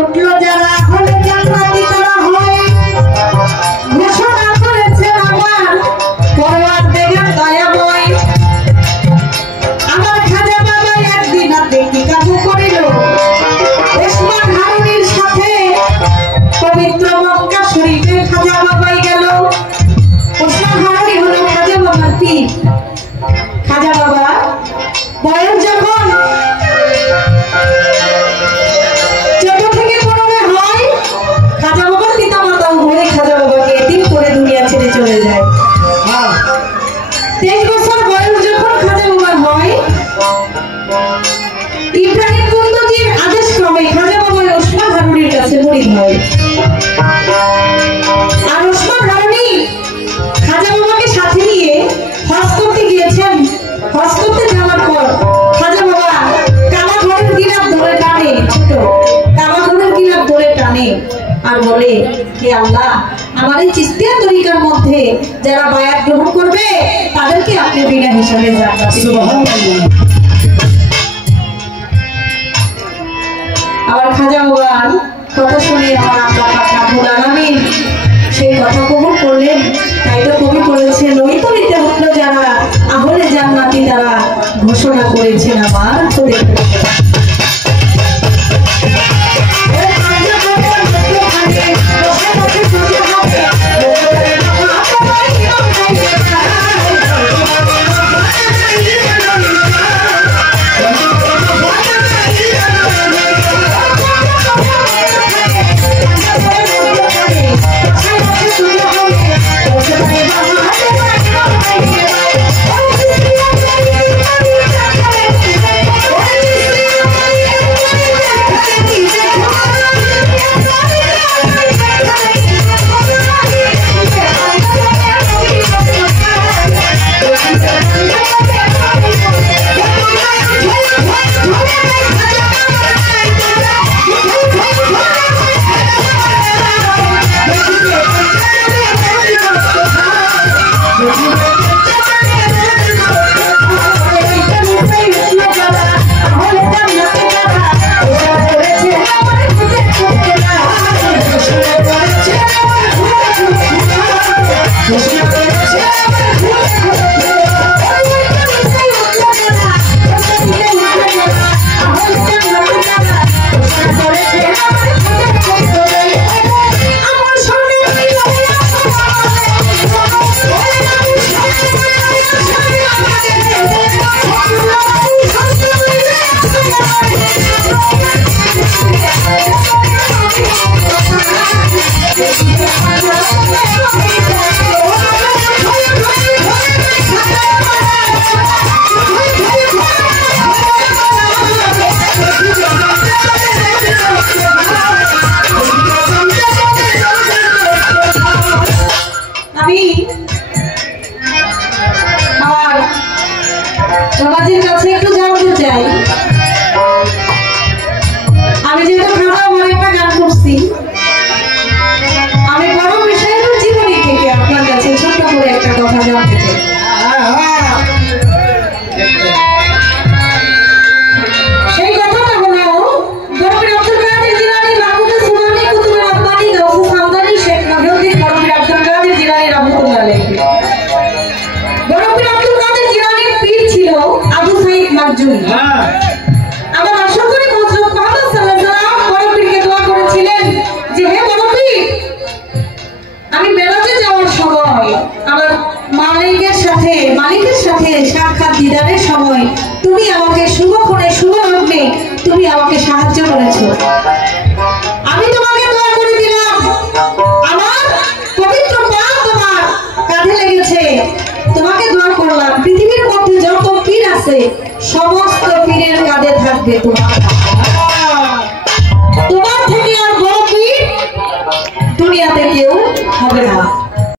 উঠলো যারা হলে জান্নাতি তারা হয় ঘোষণা করেছেন আমার পরওয়ার দেগার দয়াময় আমার খাজা বাবা একদিন হাতে কি কাবু করিল ওসমান হারুনির সাথে পবিত্র মক্কা শরীফে খাজা বাবাই গেল। ওসমান হারুনি হলো খাজা বাবার পীর। খাজা বাবা বয়স যখন চলে যায় 23 বছর বয়স যখন খাজা বাবার হয় ইব্রাহিম কুন্দজির আদেশ ক্রমে খাজা বাবা ওসমান হারুনির কাছে মুরিদ হয়। আর ওসমান হারুনি খাজা বাবাকে সাথে নিয়ে হজ করতে গিয়েছেন। হজ করতে যাওয়ার পর খাজা বাবা কাবাঘরের গিলাফ ধরে টানে, ছোট কাবাঘরের গিলাফ ধরে টানে আর বলে, হে আল্লাহ, আমার এই চিস্তিয়া তরিকার মধ্যে যারা বায়াত গ্রহণ করবে তাদেরকে আপনি বিনা হিসাবে জান্নাত দিবেন। আবার খাজা বাবার কথা শুনে আমার আল্লাহ পাক রব্বুল আলামিন সেই কথা কবুল করলেন। তাই তো কবি বলেছেন, ওই তরিতে উঠলো যারা আহলে জান্নাতি তারা ঘোষণা করেছেন আমার তোরে। সমাজের কাছে একটু জানতে চাই, আমি যেহেতু খাজা আমার একটা গান করছি, আমি বড় বিষয়ের জীবনী থেকে আপনার কাছে ছোট্ট করে একটা কথা জানতে চাই। সেই কথাটা হলো বরফির আব্দুল কাদের জিলানী মাহমুদ সুমানি কুতুব রব্বানি গাউস সামদানি শেখ মহিউদ্দিন বরফির আব্দুল কাদের জিলানী রাহমাতুল্লাহ আলাইহি। বরফির আব্দুল কাদের জিলানীর পীর ছিল আবু সাঈদ মাকজুমি। আমার আশা করি হযরত মুহাম্মদ সাল্লাল্লাহু আলাইহি ওয়াসাল্লাম বরফিরকে দোয়া করেছিলেন যে, হে বরফির, আমি মেরাজে যাওয়ার সময় আমার মালিকের সাথে সাক্ষাৎ দিদারের সময় তুমি আমাকে শুভক্ষণে শুভ লগ্নে তুমি আমাকে সাহায্য করেছো। আমি তোমাকে দোয়া করে দিলাম, আমার পবিত্র পা তোমার কাঁধে লেগেছে, তোমাকে দোয়া করলাম পৃথিবীর মধ্যে যত পীর আছে সমস্ত পীরের কাঁধে থাকবে তোমার থেকে আর বড় পীর দুনিয়াতে কেউ